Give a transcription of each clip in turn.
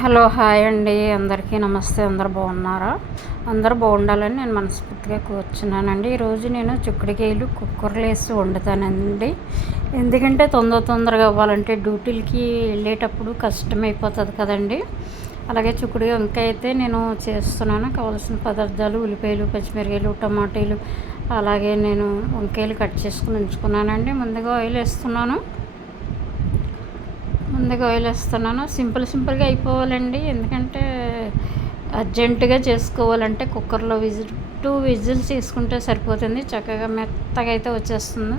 Hello hi అండి. అందరికీ నమస్తే. అందరు బాగున్నారా? అందరు బాగుండాలని నేను మనస్ఫూర్తిగా కూర్చున్నానండి. ఈరోజు నేను చిక్కుడుకాయలు కుక్కర్లు వేసి వండుతానండి. ఎందుకంటే తొందర తొందరగా అవ్వాలంటే డ్యూటీలకి వెళ్ళేటప్పుడు కష్టమైపోతుంది కదండి. అలాగే చిక్కుడుగా ఇంకా అయితే నేను చేస్తున్నాను. కావాల్సిన పదార్థాలు ఉల్లిపాయలు పచ్చిమిరకాయలు టమాటాలు అలాగే నేను వంకాయలు కట్ చేసుకుని ఉంచుకున్నానండి. ముందుగా ఆయిల్ వేస్తున్నాను. ముందుగా ఆయిల్ వేస్తున్నాను సింపుల్ సింపుల్గా అయిపోవాలండి. ఎందుకంటే అర్జెంటుగా చేసుకోవాలంటే కుక్కర్లో విజిల్ టూ విజిల్స్ తీసుకుంటే సరిపోతుంది. చక్కగా మెత్తగా అయితే వచ్చేస్తుంది.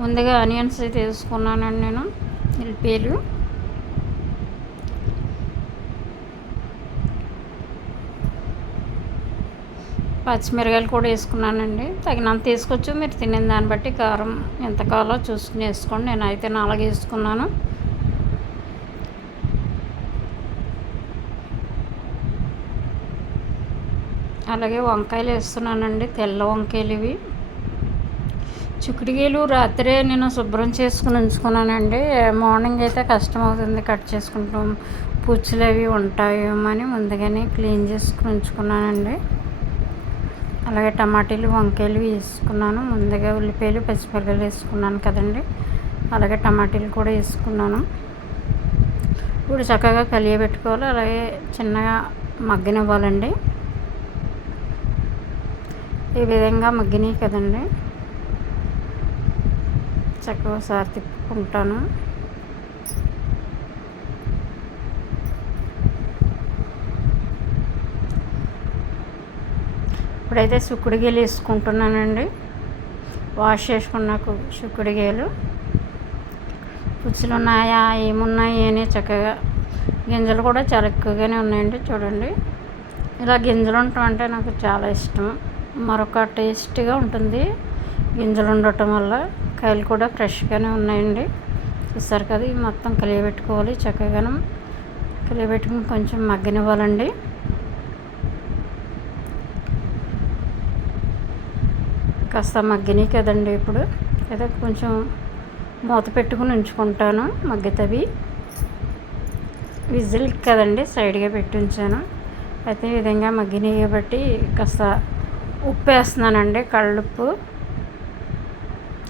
ముందుగా ఆనియన్స్ అయితే వేసుకున్నానండి నేను ఎల్పీలు పచ్చిమిరకాయలు కూడా వేసుకున్నానండి. తగినంత వేసుకోవచ్చు. మీరు తినే దాన్ని బట్టి కారం ఎంత కావాలో చూసుకుని వేసుకోండి. నేను అయితే నాలుగు వేసుకున్నాను. అలాగే వంకాయలు వేస్తున్నానండి తెల్ల వంకాయలు ఇవి. చిక్కుడుగీలు రాత్రే నేను శుభ్రం చేసుకుని ఉంచుకున్నానండి. మార్నింగ్ అయితే కష్టం అవుతుంది కట్ చేసుకుంటాం. పుచ్చులు అవి ఉంటాయేమని ముందుగానే క్లీన్ చేసుకుని ఉంచుకున్నానండి. అలాగే టమాటీలు వంకాయలు వేసుకున్నాను. ముందుగా ఉల్లిపాయలు పచ్చిమిరపకాయలు వేసుకున్నాను కదండి. అలాగే టమాటీలు కూడా వేసుకున్నాను. ఇప్పుడు చక్కగా కలియబెట్టుకోవాలి. అలాగే చిన్నగా మగ్గనివ్వాలండి. ఈ విధంగా మగ్గినాయి కదండి. చక్కగా ఒకసారి తిప్పుకుంటాను. ఇప్పుడైతే సుక్కుడిగేలు వేసుకుంటున్నానండి. వాష్ చేసుకున్నాకు సుక్కుడిగేలు పుచ్చులు ఉన్నాయా ఏమున్నాయి అని చక్కగా గింజలు కూడా చాలా ఎక్కువగానే ఉన్నాయండి చూడండి. ఇలా గింజలు ఉండటం అంటే నాకు చాలా ఇష్టం. మరొక టేస్టీగా ఉంటుంది. గింజలు ఉండటం వల్ల కాయలు కూడా ఫ్రెష్గానే ఉన్నాయండి. చూసారు కదా ఇవి మొత్తం కలియబెట్టుకోవాలి. చక్కగా కలియబెట్టుకుని కొంచెం మగ్గనివ్వాలండి. కాస్త మగ్గినాయి కదండి ఇప్పుడు. ఏదో కొంచెం మూత పెట్టుకుని ఉంచుకుంటాను మగ్గితవి. విజిల్ కదండి సైడ్గా పెట్టి ఉంచాను. అయితే ఈ విధంగా మగ్గినాయి కాబట్టి కాస్త ఉప్పు వేస్తున్నానండి కళ్ళుప్పు.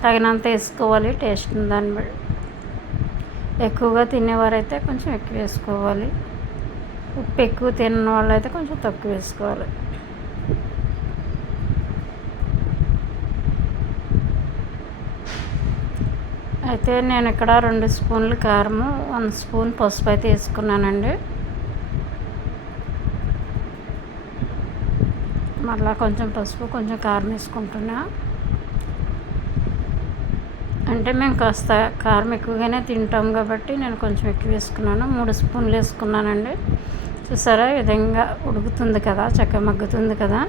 తగినంత వేసుకోవాలి టేస్ట్ దాన్ని బట్టి. ఎక్కువగా తినేవారైతే కొంచెం ఎక్కువ వేసుకోవాలి. ఉప్పు ఎక్కువ తిన్న వాళ్ళైతే కొంచెం తక్కువ వేసుకోవాలి. అయితే నేను ఇక్కడ రెండు స్పూన్లు కారము వన్ స్పూన్ పసుపు అయితే వేసుకున్నానండి. మళ్ళీ కొంచెం పసుపు కొంచెం కారం వేసుకుంటున్నా. అంటే మేము కాస్త కారం ఎక్కువగానే తింటాం కాబట్టి నేను కొంచెం ఎక్కువ వేసుకున్నాను. మూడు స్పూన్లు వేసుకున్నానండి. చూసారా? ఈ విధంగా ఉడుకుతుంది కదా చక్కగా మగ్గుతుంది కదా.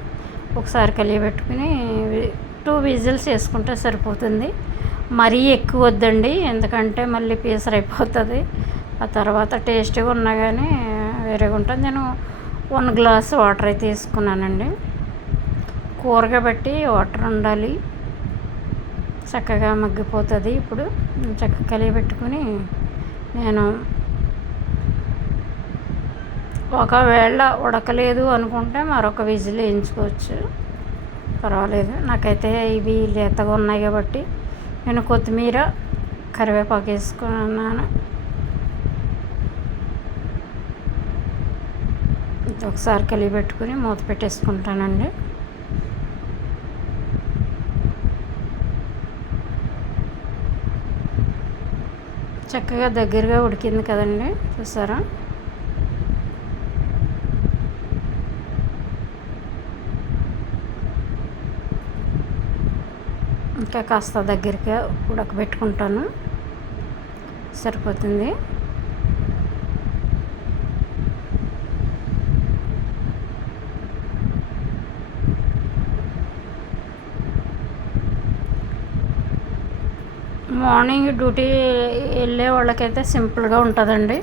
ఒకసారి కలియబెట్టుకుని టూ విజిల్స్ వేసుకుంటే సరిపోతుంది. మరీ ఎక్కువ వద్దండి ఎందుకంటే మళ్ళీ పీసర్ అయిపోతుంది. ఆ తర్వాత టేస్ట్గా ఉన్నా కానీ వేరేగా ఉంటుంది. నేను వన్ గ్లాస్ వాటర్ అయితే వేసుకున్నానండి. కూరగా బట్టి వాటర్ ఉండాలి. చక్కగా మగ్గిపోతుంది ఇప్పుడు. చక్కగా కలియబెట్టుకుని నేను ఒకవేళ ఉడకలేదు అనుకుంటే మరొక విజిల్ వేయించుకోవచ్చు. పర్వాలేదు. నాకైతే ఇవి లేతగా ఉన్నాయి కాబట్టి నేను కొత్తిమీర కరివేపాకు వేసుకున్నాను. ఒకసారి కలిపెట్టుకుని మూత పెట్టేసుకుంటానండి. చక్కగా దగ్గరగా ఉడికింది కదండి. చూసారా? ఇంకా కాస్త దగ్గరగా ఉడకబెట్టుకుంటాను. సరిపోతుంది. మార్నింగ్ డ్యూటీ వెళ్ళే వాళ్ళకైతే సింపుల్గా ఉంటుందండి.